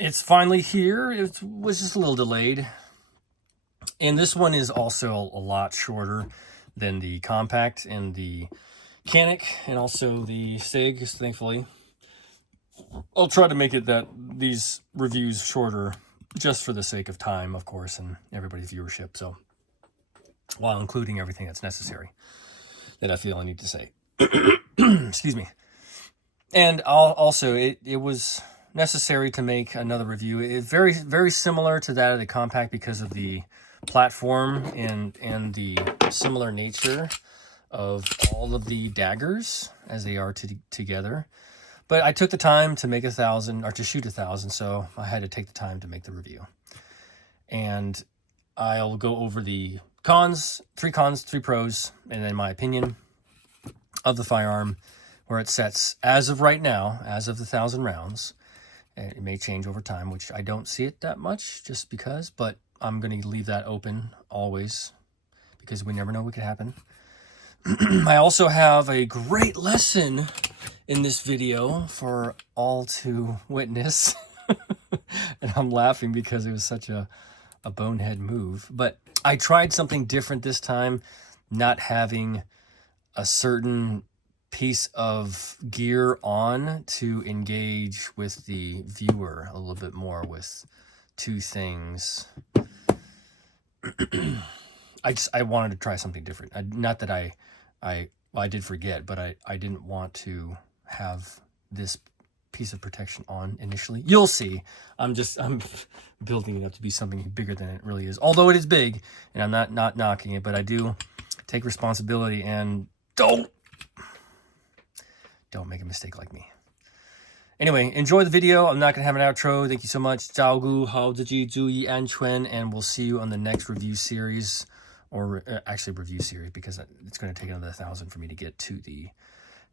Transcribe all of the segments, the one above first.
it's finally here. It was just a little delayed. And this one is also a lot shorter than the compact and the Canic and also the SIG, thankfully. I'll try to make it that these reviews shorter just for the sake of time, of course, and everybody's viewership. So while including everything that's necessary that I feel I need to say. Excuse me. And it was necessary to make another review. It's very, very similar to that of the compact because of the platform and the similar nature of all of the daggers as they are together. But I took the time to make 1,000 or to shoot 1,000, so I had to take the time to make the review. And I'll go over the cons, 3 pros, and then my opinion of the firearm, where it sets as of right now, as of the 1,000 rounds. And it may change over time, which I don't see it that much just because, but I'm going to leave that open always because we never know what could happen. I also have a great lesson in this video for all to witness. And I'm laughing because it was such a bonehead move. But I tried something different this time, not having a certain piece of gear on to engage with the viewer a little bit more with 2 things. I wanted to try something different. Not that I did forget, but I didn't want to have this piece of protection on initially. You'll see. I'm building it up to be something bigger than it really is. Although it is big, and I'm not knocking it, but I do take responsibility and don't make a mistake like me. Anyway, enjoy the video. I'm not going to have an outro. Thank you so much. 照顾好自己，注意安全, and we'll see you on the next review series, or actually review series, because it's going to take another 1,000 for me to get to the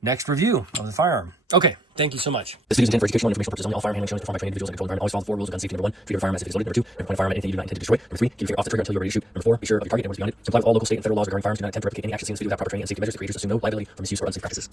next review of the firearm. Okay, thank you so much. This video is intended for educational and informational purposes only. All firearm handling shown is performed by trained individuals in a controlled environment. Always follow the 4 rules of gun safety. Number 1, treat your firearm as if it's loaded. Number 2, never point a firearm at anything you do not intend to destroy. Number 3, keep your finger off the trigger until you're ready to shoot. Number 4, be sure of your target and what's beyond it. Comply with all local, state, and federal laws regarding firearms. Do not attempt to replicate any actions seen in this video without proper training and safety measures. The creators assume no liability for misuse or unsafe practices.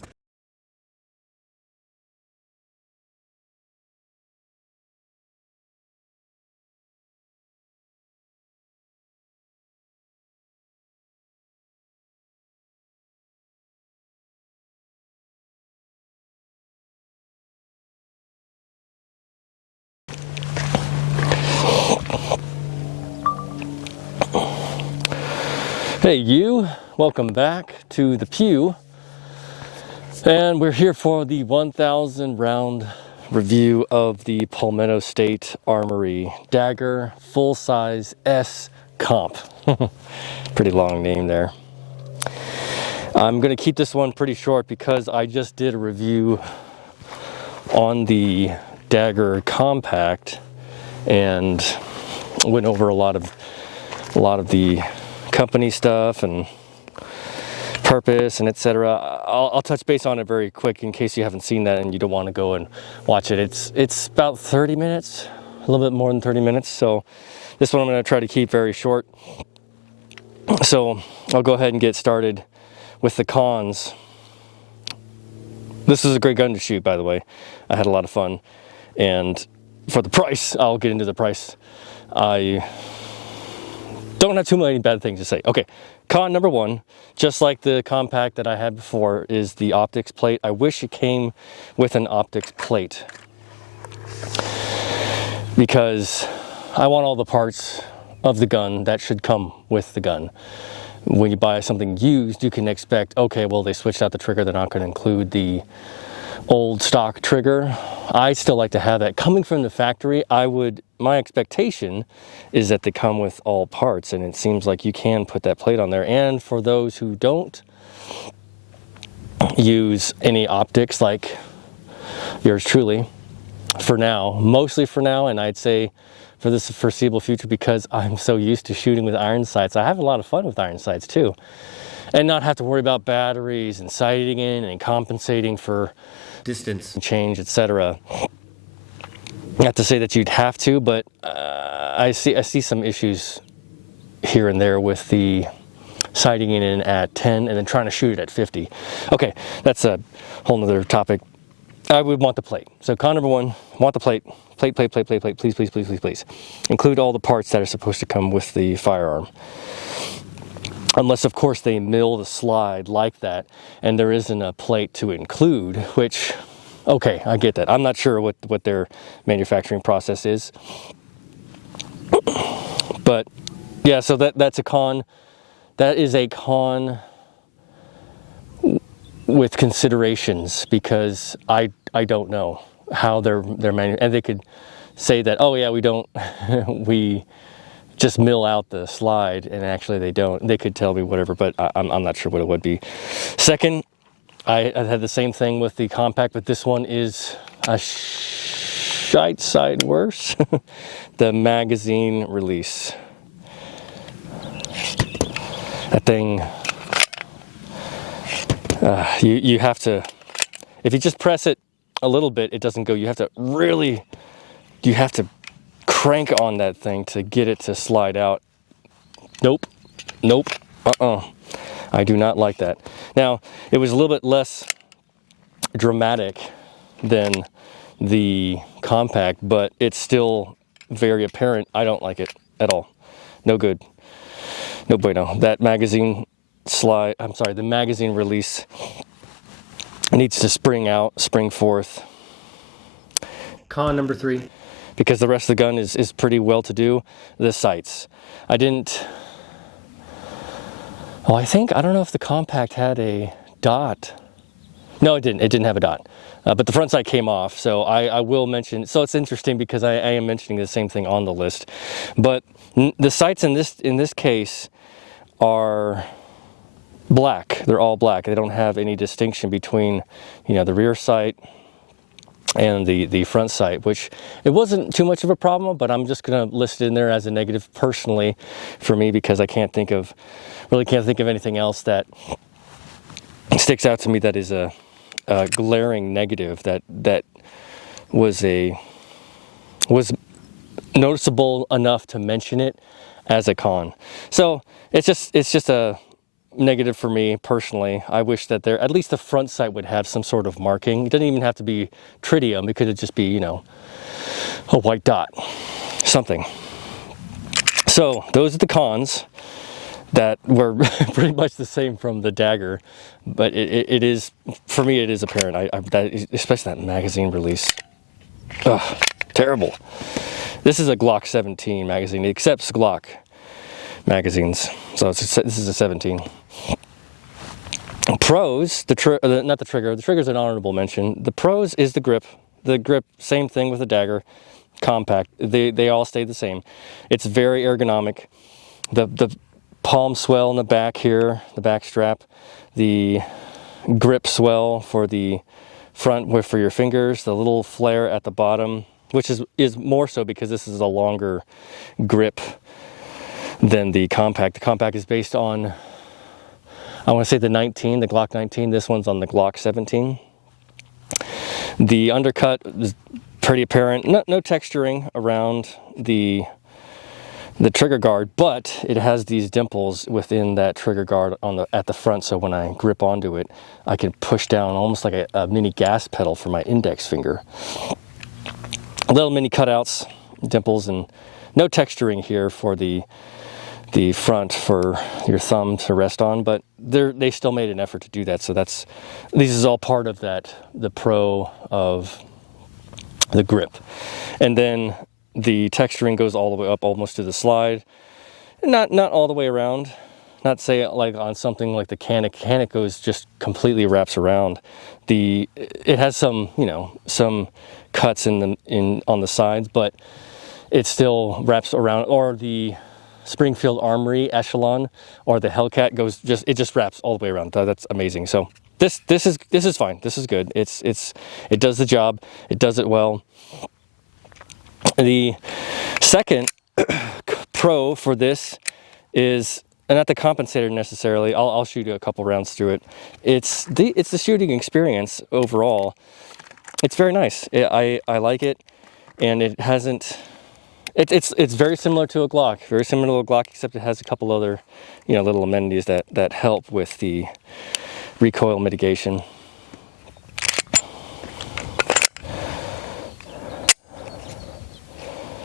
Hey you, welcome back to the pew, and we're here for the 1,000 round review of the Palmetto State Armory Dagger full-size S comp. Pretty long name there. I'm going to keep this one pretty short because I just did a review on the Dagger compact and went over a lot of the company stuff and purpose and etc. I'll touch base on it very quick in case you haven't seen that and you don't want to go and watch it. It's about 30 minutes, a little bit more than 30 minutes. So this one I'm going to try to keep very short. So I'll go ahead and get started with the cons. This is a great gun to shoot, by the way. I had a lot of fun, and for the price, I'll get into the price. I don't have too many bad things to say. Okay, con number 1, just like the compact that I had before, is the optics plate. I wish it came with an optics plate because I want all the parts of the gun that should come with the gun. When you buy something used, you can expect, okay, well, they switched out the trigger. They're not going to include the old stock trigger. I still like to have that. Coming from the factory, my expectation is that they come with all parts, and it seems like you can put that plate on there. And for those who don't use any optics like yours truly, for now, mostly for now, and I'd say for this foreseeable future, because I'm so used to shooting with iron sights. I have a lot of fun with iron sights too, and not have to worry about batteries and sighting in and compensating for distance change, etc. Not to say that you'd have to, but I see some issues here and there with the sighting in at 10 and then trying to shoot it at 50. Okay, that's a whole nother topic. I would want the plate. So con number 1, want the plate. Plate, please, please, please, please, please. Include all the parts that are supposed to come with the firearm. Unless, of course, they mill the slide like that, and there isn't a plate to include, which, okay, I get that. I'm not sure what their manufacturing process is. But, yeah, so that's a con. That is a con with considerations, because I don't know how they're and they could say that, oh yeah, we don't we just mill out the slide, and actually they don't. They could tell me whatever, but I'm not sure what it would be. Second, I had the same thing with the compact, but this one is a shite side worse. The magazine release, that thing, you have to, if you just press it a little bit, it doesn't go. You have to crank on that thing to get it to slide out. Nope. I do not like that. Now, it was a little bit less dramatic than the compact, but it's still very apparent. I don't like it at all. No good. No bueno. That magazine the magazine release needs to spring forth. Con number 3, because the rest of the gun is pretty well to do, the sights. I don't know if the compact had a dot. No, it didn't have a dot. But the front sight came off, so I will mention, so it's interesting because I am mentioning the same thing on the list. But the sights in this case are black. They're all black. They don't have any distinction between, the rear sight and the front sight, which it wasn't too much of a problem, but I'm just going to list it in there as a negative personally for me, because I can't think of anything else that sticks out to me that is a glaring negative that was noticeable enough to mention it as a con. So it's just a negative for me personally. I wish that at least the front sight would have some sort of marking. It doesn't even have to be tritium. It could just be, a white dot, something. So those are the cons that were pretty much the same from the Dagger, but it is, for me, it is apparent. Especially that magazine release. Ugh, terrible. This is a Glock 17 magazine. It accepts Glock magazines, so this is a 17. Pros, not the trigger. The trigger's an honorable mention. The pros is the grip. The grip, same thing with the Dagger, compact. They all stay the same. It's very ergonomic. The palm swell in the back here, the back strap, the grip swell for the front for your fingers, the little flare at the bottom, which is more so because this is a longer grip than the compact. The compact is based on, I want to say the Glock 19. This one's on the Glock 17. The undercut is pretty apparent. No texturing around the trigger guard, but it has these dimples within that trigger guard at the front. So when I grip onto it, I can push down almost like a mini gas pedal for my index finger. Little mini cutouts, dimples, and no texturing here for the front for your thumb to rest on, but they still made an effort to do that. So this is all part of the pro of the grip. And then the texturing goes all the way up almost to the slide. Not all the way around. Not say like on something like the Canic. Canic goes just completely wraps around. It has some cuts on the sides, but it still wraps around. Or the Springfield Armory Echelon or the Hellcat it just wraps all the way around. That's amazing. So this is fine. This is good. It does the job. It does it well. The second pro for this is not the compensator necessarily. I'll shoot a couple rounds through it. It's the shooting experience overall. It's very nice. I like it, and it hasn't. It's very similar to a Glock. Very similar to a Glock, except it has a couple other, little amenities that help with the recoil mitigation.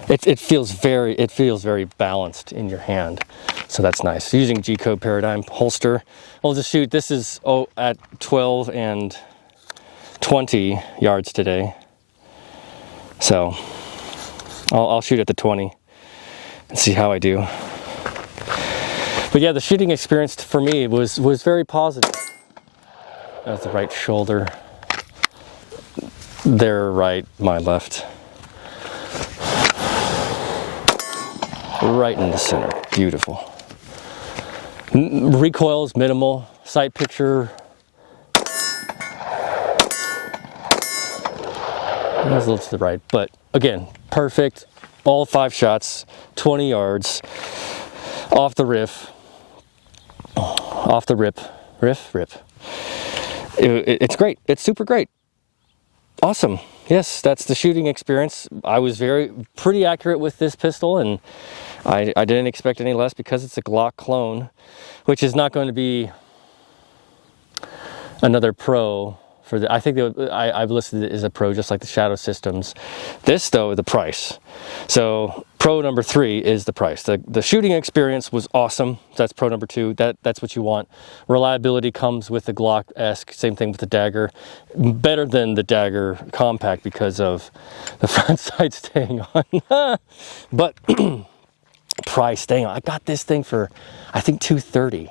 it feels very balanced in your hand, so that's nice. Using G-Code Paradigm holster. I'll just shoot. This is at 12 and 20 yards today, so I'll shoot at the 20 and see how I do. But yeah, the shooting experience for me was very positive. That's the right shoulder. Their right, my left. Right in the center. Beautiful. Recoil is minimal. Sight picture. That was a little to the right, but again, perfect. All 5 shots, 20 yards, off the riff. Off the rip. It's great. It's super great. Awesome. Yes, that's the shooting experience. I was pretty accurate with this pistol, and I didn't expect any less because it's a Glock clone, which is not going to be another pro for the. I think I've listed it as a pro, just like the Shadow Systems. This though, the price. So pro number 3 is the price. The shooting experience was awesome. That's pro number 2. That's what you want. Reliability comes with the Glock-esque. Same thing with the Dagger. Better than the Dagger compact because of the front sight staying on. But price staying on. I got this thing for I think $230.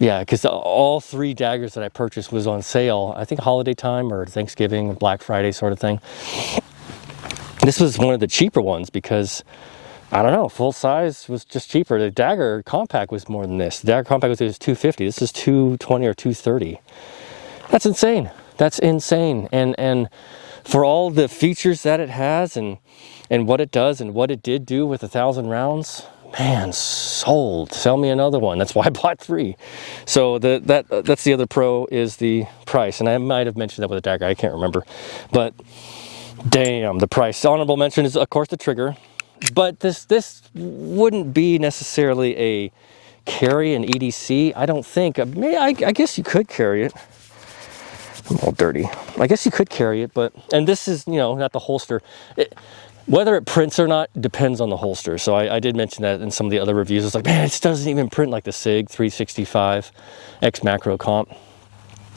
Yeah, because all 3 daggers that I purchased was on sale. I think holiday time or Thanksgiving, Black Friday sort of thing. This was one of the cheaper ones because, I don't know, full size was just cheaper. The Dagger compact was more than this. The Dagger compact was $250. This is $220 or $230. That's insane. That's insane. And for all the features that it has and what it does and what it did do with 1,000 rounds, man, sold. Sell me another one. That's why I bought 3. So that's the other pro is the price. And I might have mentioned that with a Dagger. I can't remember. But damn, the price. Honorable mention is, of course, the trigger. But this wouldn't be necessarily a carry an EDC. I don't think. I guess you could carry it. I'm all dirty. I guess you could carry it, and this is, not the holster. Whether it prints or not depends on the holster. So I did mention that in some of the other reviews. It's like, man, it doesn't even print like the SIG 365 X Macro Comp.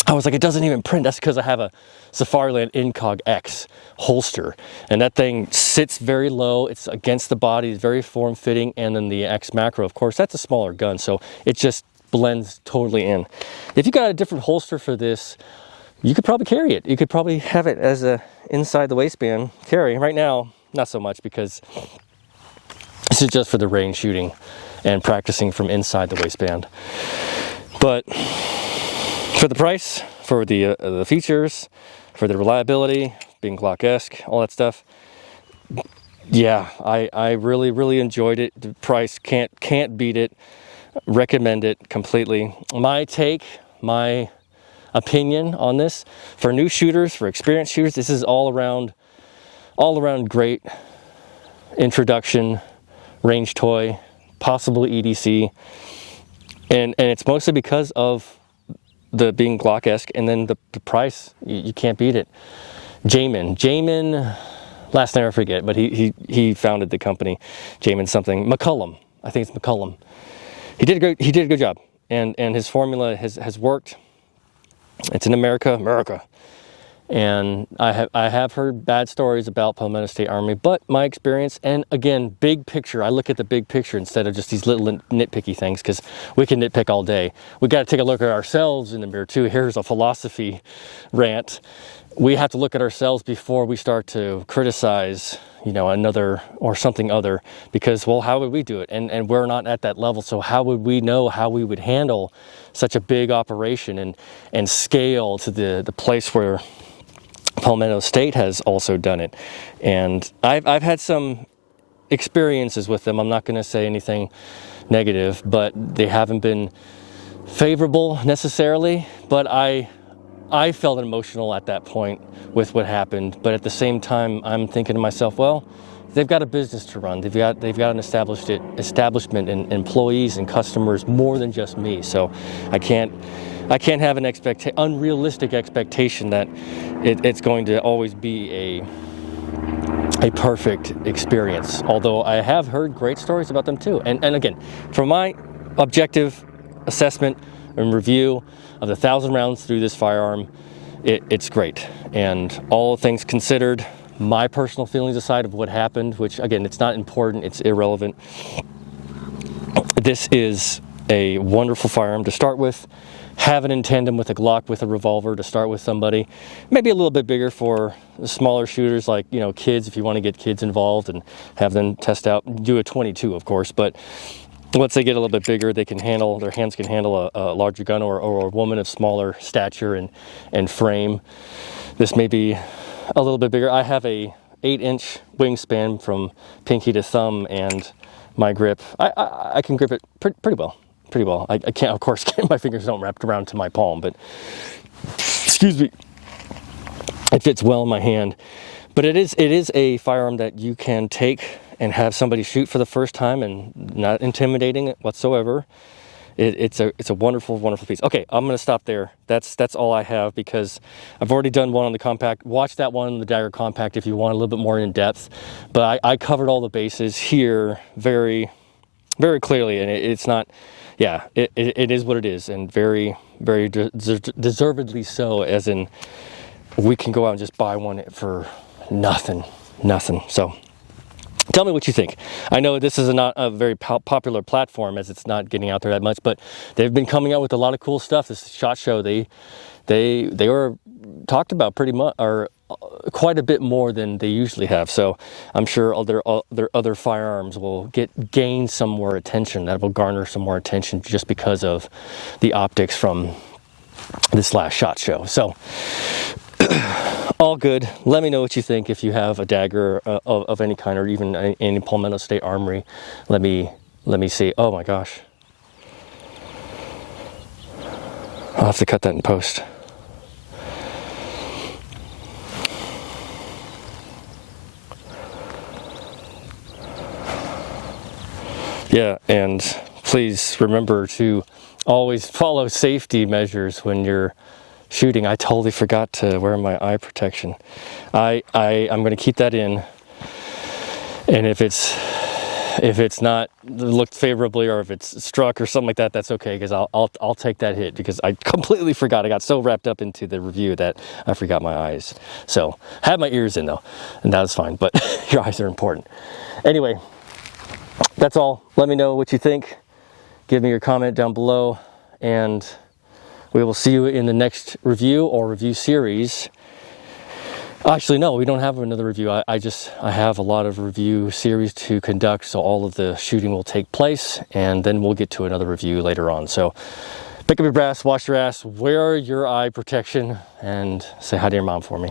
I was like, it doesn't even print. That's because I have a Safariland Incog X holster. And that thing sits very low. It's against the body. It's very form-fitting. And then the X Macro, of course, that's a smaller gun. So it just blends totally in. If you got a different holster for this, you could probably carry it. You could probably have it as a inside the waistband carry. Right now, not so much because this is just for the range shooting and practicing from inside the waistband. But for the price, for the features, for the reliability, being Glock-esque, all that stuff, yeah, I really, really enjoyed it. The price can't beat it. Recommend it completely. My opinion on this, for new shooters, for experienced shooters, this is all around great introduction range toy, possibly EDC, and it's mostly because of the being Glock-esque, and then the price. You can't beat it. Jamin, last name I forget, but he founded the company, Jamin something, McCullum, I think it's McCullum. He did a good job, and his formula has worked. It's in America. And I have heard bad stories about Palmetto State Armory, but my experience, and again, big picture, I look at the big picture instead of just these little nitpicky things, because we can nitpick all day. We got to take a look at ourselves in the mirror too. Here's a philosophy rant. We have to look at ourselves before we start to criticize, another or something other, because, well, how would we do it? And we're not at that level, so how would we know how we would handle such a big operation and scale to the place where Palmetto State has also done it? And I've had some experiences with them. I'm not going to say anything negative, but they haven't been favorable necessarily. But I felt emotional at that point with what happened. But at the same time, I'm thinking to myself, well, they've got a business to run. They've got an establishment and employees and customers more than just me. So I can't have an unrealistic expectation that it's going to always be a perfect experience, although I have heard great stories about them too. And again, from my objective assessment and review of the 1,000 rounds through this firearm, it's great. And all things considered, my personal feelings aside of what happened, which again, it's not important, it's irrelevant, this is a wonderful firearm to start with. Have it in tandem with a Glock, with a revolver to start with somebody. Maybe a little bit bigger for the smaller shooters, like, you know, kids, if you want to get kids involved and have them test out. Do a 22, of course, but once they get a little bit bigger, they can handle, their hands can handle a larger gun, or a woman of smaller stature and frame. This may be a little bit bigger. I have a 8-inch wingspan from pinky to thumb, and my grip, I can grip it pretty well. Pretty well. I can't, of course, my fingers don't wrap around to my palm, but excuse me, it fits well in my hand. But it is a firearm that you can take and have somebody shoot for the first time, and not intimidating whatsoever. It's a wonderful, wonderful piece. Okay, I'm gonna stop there. That's all I have, because I've already done one on the compact. Watch that one on the Dagger compact if you want a little bit more in depth. But I covered all the bases here very, very clearly, and it's not. Yeah, it is what it is, and very, very deservedly so, as in we can go out and just buy one for nothing. So tell me what you think. I know this is not a very popular platform, as it's not getting out there that much, but they've been coming out with a lot of cool stuff. This SHOT Show, they were talked about pretty much, or quite a bit more than they usually have. So I'm sure other firearms will gain some more attention. That will garner some more attention just because of the optics from this last SHOT Show. So all good. Let me know what you think. If you have a Dagger of any kind, or even any Palmetto State Armory, let me see. Oh my gosh, I'll have to cut that in post. Yeah, and please remember to always follow safety measures when you're shooting. I totally forgot to wear my eye protection. I'm going to keep that in, and if it's not looked favorably, or if it's struck or something like that, that's okay, because I'll take that hit, because I completely forgot. I got so wrapped up into the review that I forgot my eyes. So I have my ears in though, and that was fine, but your eyes are important. Anyway, that's all. Let me know what you think. Give me your comment down below, and we will see you in the next review or review series. Actually, no, we don't have another review. I have a lot of review series to conduct, so all of the shooting will take place, and then we'll get to another review later on. So pick up your brass, wash your ass, wear your eye protection, and say hi to your mom for me.